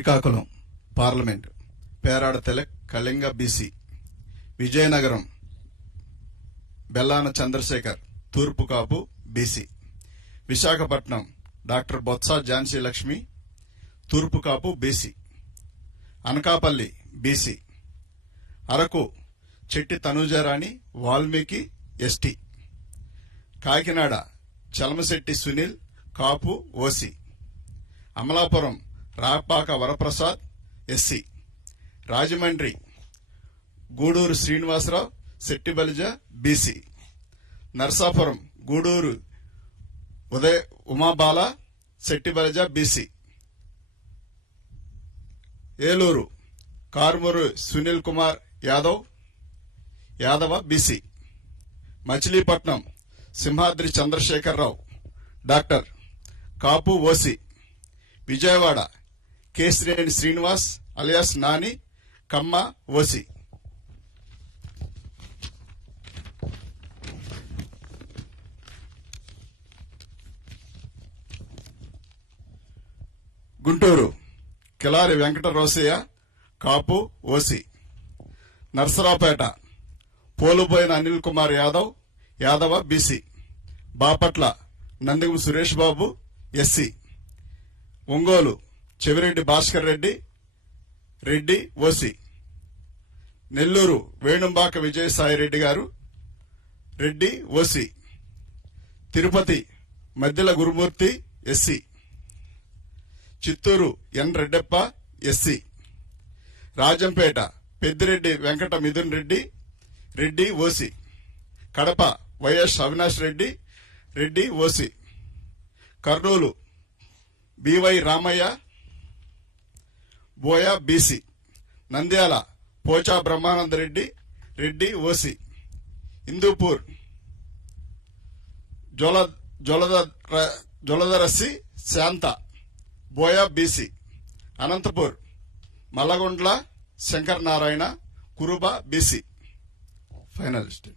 Srikakulam parliament Perada Tilak Kalinga BC, Vizianagaram Bellana Chandrasekhar తూర్పు Kapu BC, Visakhapatnam doctor Botsa Jhansi Lakshmi తూర్పు Kapu BC, Anakapalli BC, Araku Chetti Tanujarani Valmiki ST, Kakinada Chalamasetti Sunil Kapu OC, Amalapuram Rapaka Varaprasad SC, Rajahmundry Guduru Srinivasa Rao Settibalija BC, Narsapuram Guduru Umabala Settibalija BC, Eluru Karumuru Sunil Kumar Yadava BC, Machilipatnam Simhadri Chandrasekhara Rao doctor Kapu OC, Vijayawada Kesineni Srinivas alias Nani Kamma OC. Guntur Kilari Venkata Rosaiah Kapu OC, Narsaraopet Poluboina Anil Kumar Yadava BC, Bapatla Nandigam Suresh Babu SC, Ongole Chevireddy Bhaskar Reddy OC, Nellore Venumbaka Vijayasaireddy garu Reddy OC, Tirupati Maddela Gurumoorthy SC, Chittoor N Reddappa SC, Rajampet Peddireddy Venkata Mithun Reddy OC, Kadapa YS Avinash Reddy OC, Kurnool BY Ramaiah Boya BC, Nandyal Pocha Brahmananda Reddy OC, Hindupur Joladarasi Shantha Boya BC, Anantapur Mallagondla Shankar Narayana Kuruba BC. Finalist